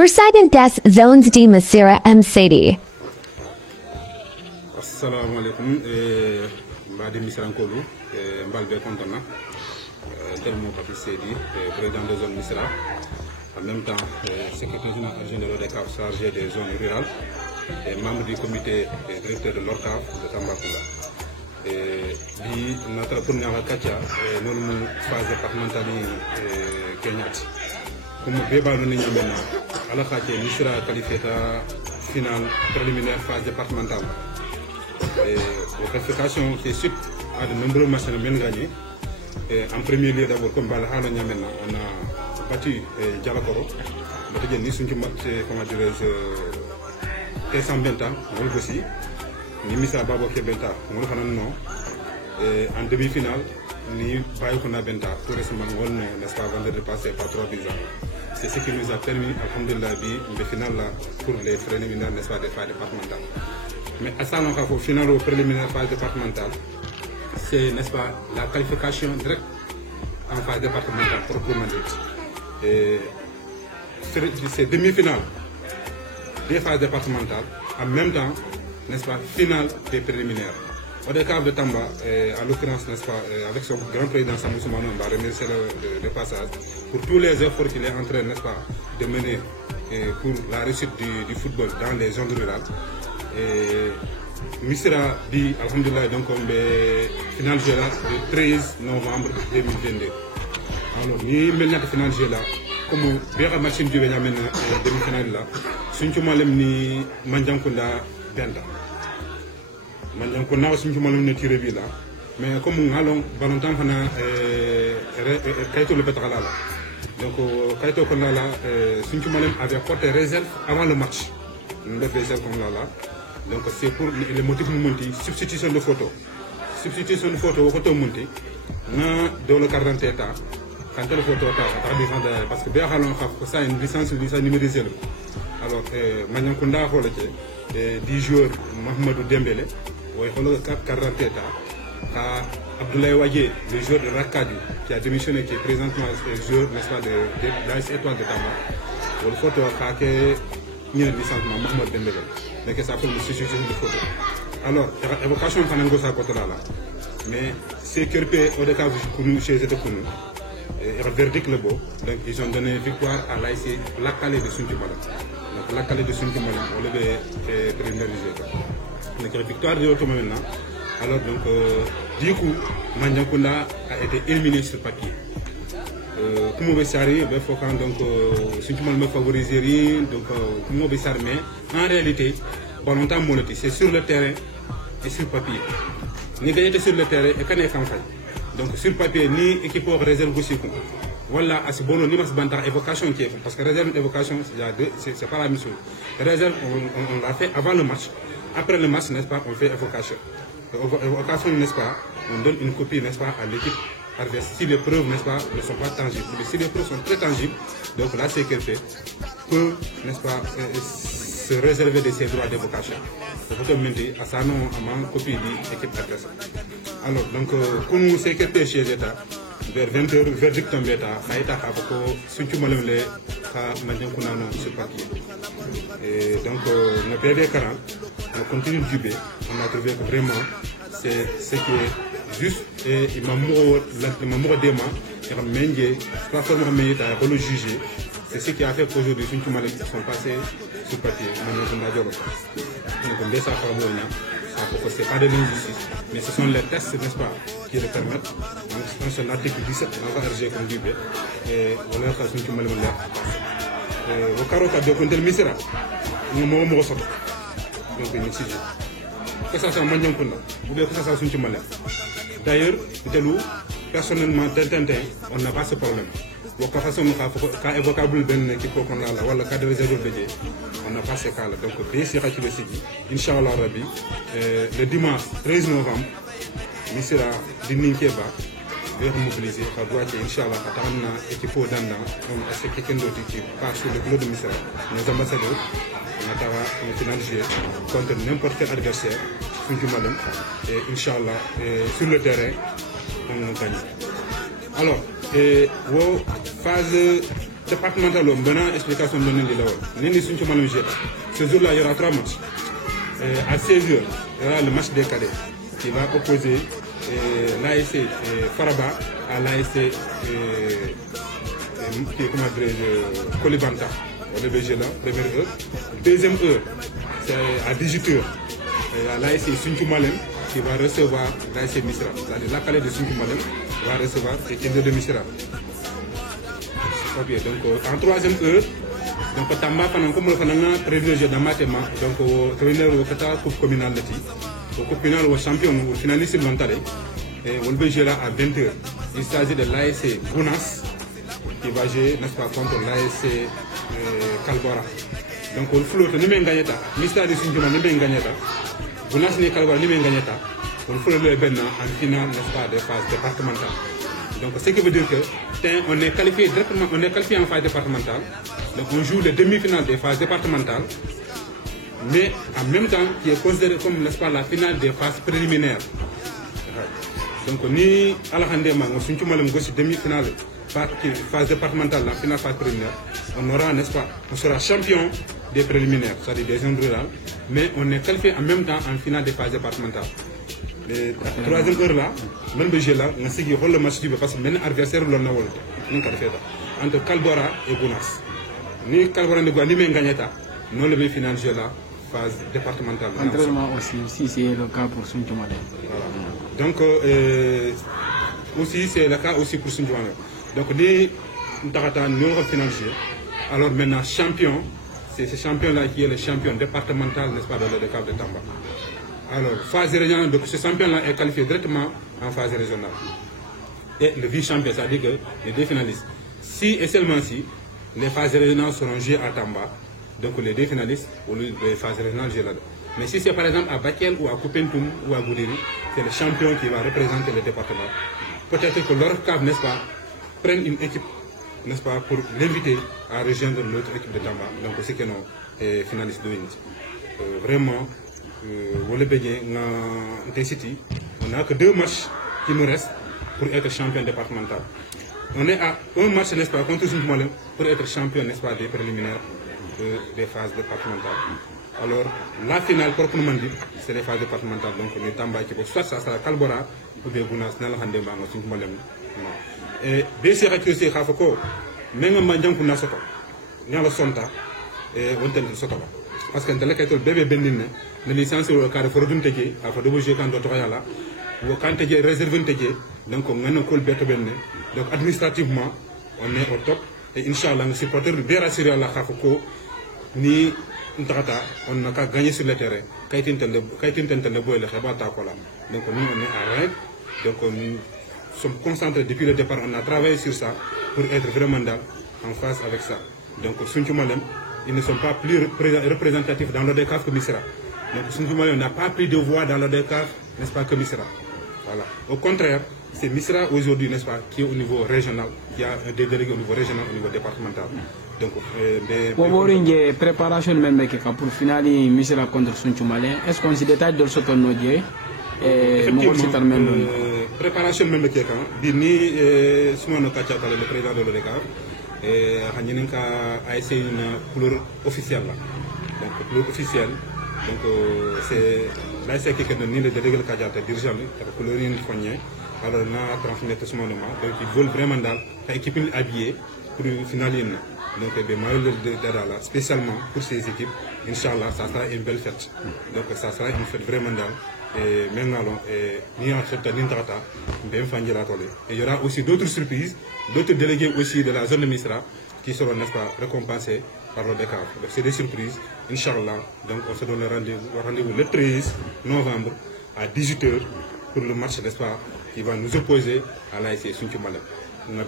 President des zones de Missirah Msedi. Assalamu alaikum. Mbadi Missirah Nkolu, Mbalbe Kontona, Telmo Papi Sedi, président de zone Missirah. En même temps, secrétaire général des CAF chargé des zones rurales et membre du comité directeur de l'ORCAF de Tambacounda. Notre première Katia, nous avons phase départementale Kenyat. Comme Béba nous avons maintenant, à la Katia, Missirah qualifié finale préliminaire phase départementale. La qualification qui est suite à de nombreux matchs bien gagnés. En premier lieu, d'abord, comme Balahano Nyamena, on a battu Djalakoro. Comment dirais-je, Tessan Benta, on aussi. Nimisa Babo Benta, on le en demi-finale, ni Bayokona Benta, tout récemment, n'est-ce pas, avant de repasser par 3 buts. C'est ce qui nous a permis, alhamdoulilah, de finale pour les préliminaires, n'est-ce pas, des phases départementales. Mais à ça, on a fait finale au préliminaire phase départementale. C'est, n'est-ce pas, la qualification directe en phase départementale proprement dite. C'est demi-finale des phases départementales, en même temps, n'est-ce pas, finale des préliminaires. Au décor de Tamba, à l'occurrence, n'est-ce pas, avec son grand président Samoussou Manou, on va remercier le passage pour tous les efforts qu'il est en train, n'est-ce pas, de mener pour la réussite du football dans les zones rurales. Missirah dit, alhamdoulilah, donc on est final le 13 novembre 2022. Alors, nous avons final là, comme bien match du Benjamin demi-finale là, si nous avons ni Manjankunda Benda. Manjankunda aussi nous avons tiré là, mais comme nous allons Valentin Kaito le Petrala là. Donc Kaito Konda là, si nous avait porté réserve avant le match. Nous avons fait réserve comme là. Donc c'est pour le motif de monter, substitution de photo. Substitution de photo, au côté monter, dans le carte d'identité, quand la photo est parce que bien ça une licence numérisée. Alors, Manyankunda, 10 jours, Mahmoudou Dembélé, le carte d'identité, Abdoulaye Wadié, le joueur de Rakadi, qui a démissionné, qui est présentement le joueur, n'est-ce pas, de l'AS Étoile de Tamba. Le photo a une licence Mahmoud Dembélé. Donc ça fait une substitution de photo. Alors, évocation de Fanangosa Kotola. Mais c'est que au décalage chez eux, le verdict le beau. Donc ils ont donné victoire à l'AIC Lakale de Suntumala. Donc Lakale de Suntumala, on l'avait préliminarisé. Donc la victoire de l'autre maintenant. Alors donc, du coup, Manjankunda a été éliminé sur papier. Comme on veut s'arrêter, il faut donc Suntumala me favoriser, donc comme on veut s'arrêter, mais en réalité, Valentin Monoti, c'est sur le terrain et sur papier. Ni gagné sur le terrain et quand il est en fait. Donc sur papier, ni équipe réserve aussi. Voilà, à ce bon niveau, c'est évocation qui est parce que réserve évocation, c'est pas la même chose. Réserve, on l'a fait avant le match. Après le match, n'est-ce pas, on fait évocation. Évocation, n'est-ce pas, on donne une copie, n'est-ce pas, à l'équipe adverse. Si les preuves, n'est-ce pas, ne sont pas tangibles. Mais si les preuves sont très tangibles, donc là, c'est qu'elle fait peut, n'est-ce pas, se réserver de ses droits d'évocation. Il faut que à ça, non, à ma copie de l'équipe adverse. Alors, donc, pour nous, c'est que chez l'État, vers 20h, verdict tombé à l'État, si tu me l'as sur papier. Et donc, on a perdu 40, on continue de juber, on a trouvé que vraiment, c'est ce qui est juste, et il m'a mouru des mains, il m'a mengué, pas seulement mengué, il le juger. C'est ce qui a fait qu'aujourd'hui, les gens sont passés sur papier. Donc, ce n'est pas de l'injustice, mais ce sont les tests, n'est-ce pas, qui le permettent. Donc, c'est l'article 17, on va RG comme du B. Et on a fait ce que nous avons au carreau de Kondel Missirah, nous avons donc, que ça soit Manjankunda, ou bien que ça soit Suntumala. D'ailleurs, personnellement, on n'a pas ce problème. Quand on a évocable qui peut qu'on a là, cas de réserve on n'a pas ce cas-là. Donc, bien sûr, Inch'Allah Rabbi, le dimanche 13 novembre, Missirah Dininkeba va mobiliser, va droit, Inch'Allah, à Tamana et qui peut dans est-ce que quelqu'un d'autre qui passe sur le club de Missirah, nos ambassadeurs, on a finalisé contre n'importe quel adversaire, et Inch'Allah, sur le terrain, on gagne. Alors, phase départemental, maintenant, explication de ce jour-là, il y aura 3 matchs. À 16h, il y aura le match des cadets qui va opposer l'ASC Faraba à l'ASC Kolibanta. On est déjà là, première heure. Deuxième heure, c'est à 18h. L'ASC Suntumalem qui va recevoir l'ASC Misra. C'est-à-dire la calée de Suntumalem va recevoir les Kinders de Misra. Donc en troisième heure, donc Tamba pendant comme le privilégié dans Matema, donc au traîneur au Qatar coupe communale de au coupe communale au champion au finaliste de l'Antale et on va jouer là à 20h. Il s'agit de l'ASC Gounas qui va jouer n'est-ce pas contre l'ASC Kalbora. Donc on flotte ni men gagneta, Mystère de Sunjuma ni men gagneta, Gounas ni Kalbora ni men gagneta, on flotte le ben en finale n'est-ce pas des phases départementales. Donc ce qui veut dire que on est qualifié directement, on est qualifié en phase départementale. Donc on joue les demi-finales des phases départementales, mais en même temps qui est considéré comme n'est-ce pas la finale des phases préliminaires. Donc ni Alahandema, on s'y demi-finale phase départementale, la finale phase préliminaire, on aura n'est-ce pas, on sera champion des préliminaires, c'est-à-dire des zones rurales, mais on est qualifié en même temps en finale des phases départementales. La troisième heure là, même le là, on sait qu'il y a le match parce que maintenant adversaire l'on a entre Kalbora et Gounas. Ni Kalbora ne gagne même gagneta, non le final jeu là, phase départementale. Entraînement aussi, si c'est le cas pour Suntumale. Donc aussi c'est le cas aussi pour Suntumale. Donc ni Tarata nous final jeu. Alors maintenant champion, c'est ce champion là qui est le champion départemental n'est-ce pas dans le cadre de Tamba. Alors, phase régionale, donc ce champion-là est qualifié directement en phase régionale. Et le vice-champion, c'est-à-dire que les deux finalistes, si et seulement si les phases régionales seront jouées à Tamba, donc les deux finalistes, ou les phases régionales jouées là-dedans. Mais si c'est par exemple à Bakel ou à Koupentoum ou à Goudiri, c'est le champion qui va représenter le département. Peut-être que leur cave, n'est-ce pas, prenne une équipe, n'est-ce pas, pour l'inviter à rejoindre l'autre équipe de Tamba. Donc, c'est que nos finalistes de vraiment. On n'a que 2 matchs qui nous restent pour être champion départemental. On est à un match, n'est-ce pas, contre Suntumalem pour être champion, n'est-ce pas, des préliminaires des phases départementales. Alors, la finale, proprement dit, c'est les phases départementales. Donc, le Tamba qui peut soit ça sera Kalbora ou bien Gounas, Nalhandema, Suntumalem. Et bien sûr, que c'est Khafoko, même en mangeant pour Nasoto, Nala Sonta, et on tente Soto. Parce que le bébé Bendine, la licence au cas de Fordun Tege, à Fodobo Jekan d'Otoyala, ou quand Tege réservé Tege, donc on a un col bête Benne. Donc administrativement, on est au top. Et Inch'Allah, nous supporters de rassurer la Khafoko, ni Ntrata, on n'a qu'à gagner sur le terrain. Kaitin Tende Boy, le Khabata Kola. Donc nous, on est à règle. Donc nous sommes concentrés depuis le départ, on a travaillé sur ça pour être vraiment en face avec ça. Donc Suntumalem, ils ne sont pas plus représentatifs dans l'ODCAF que Misra. Donc Suntumalem n'a pas pris de voix dans l'ODCAF, n'est-ce pas, que Misra. Voilà. Au contraire, c'est Misra aujourd'hui, n'est-ce pas, qui est au niveau régional, qui a des délégués au niveau régional, au niveau départemental. Donc, des préparation même pour finaliser Misra contre Suntumalem, est-ce qu'on se détaille de ce qu'on a dit? Préparation même qui est quand Bini, Soumano Kacha, le président de l'ODCAF. Et on a essayé une couleur officielle. Donc, couleur officielle, c'est là c'est quelqu'un de le délégué de Kadiata, dirigeant, la couleur uniforme. Alors, on a transmis tout ce moment. Donc, ils veulent vraiment l'équipe habillée pour finaliser. Donc, des maillots de Dara, spécialement pour ces équipes. Inch'Allah, ça sera une belle fête. Donc, ça sera une fête vraiment dans. Et maintenant, il y aura aussi d'autres surprises, d'autres délégués aussi de la zone de Misra qui seront, n'est-ce pas, récompensés par le DECAF. C'est des surprises, Inch'Allah. Donc on se donne rendez-vous le 13 novembre à 18h pour le match, n'est-ce pas, qui va nous opposer à l'ASC Suntumalem. On a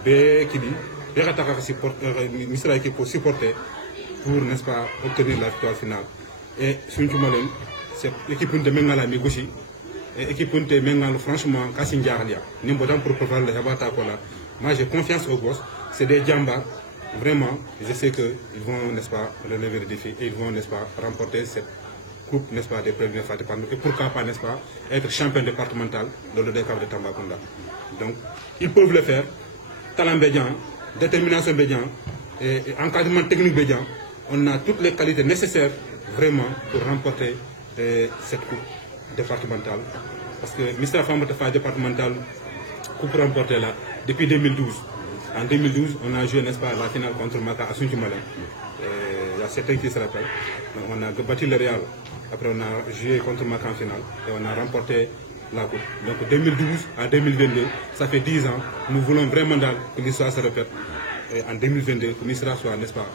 Misra qui peut supporter pour, n'est-ce pas, obtenir la victoire finale. Et Suntumalem, c'est l'équipe de Mengala Migoshi, et l'équipe de Mengala, franchement, Kassinjaria, Nimbodan pour préparer le Habata Kola. Moi, j'ai confiance aux gosses, c'est des Djamba, vraiment, je sais qu'ils vont, n'est-ce pas, relever le défi et ils vont, n'est-ce pas, remporter cette coupe, n'est-ce pas, des premiers phases départementales, et pourquoi pas, n'est-ce pas, être champion départemental dans le décap de Tambacounda. Donc, ils peuvent le faire, talent bédian, détermination bédian, et encadrement technique Bédian, on a toutes les qualités nécessaires vraiment pour remporter cette coupe départementale. Parce que Mr. Famatafa départementale, coupe remportée là, depuis 2012. En 2012, on a joué, n'est-ce pas, la finale contre Maka à Sunchumalen. Il y a certains qui se rappellent. Donc, on a battu le Real. Après, on a joué contre Maka en finale et on a remporté la coupe. Donc, 2012 à 2022, ça fait 10 ans. Nous voulons vraiment que l'histoire se répète. Et en 2022, que Misra soit, n'est-ce pas,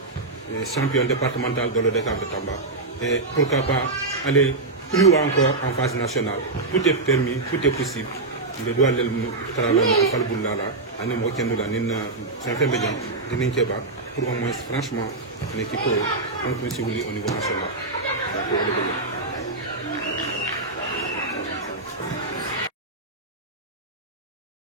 champion départemental dans le Dakar de Tamba. Et pourquoi pas aller plus haut encore en phase nationale. Tout est permis, tout est possible. Le doit le travailler à Falboula là, à Nemokenoula, Nina, Saint-Fémédian, Dininkeba, pour au moins, franchement, une équipe, on peut s'y au niveau national.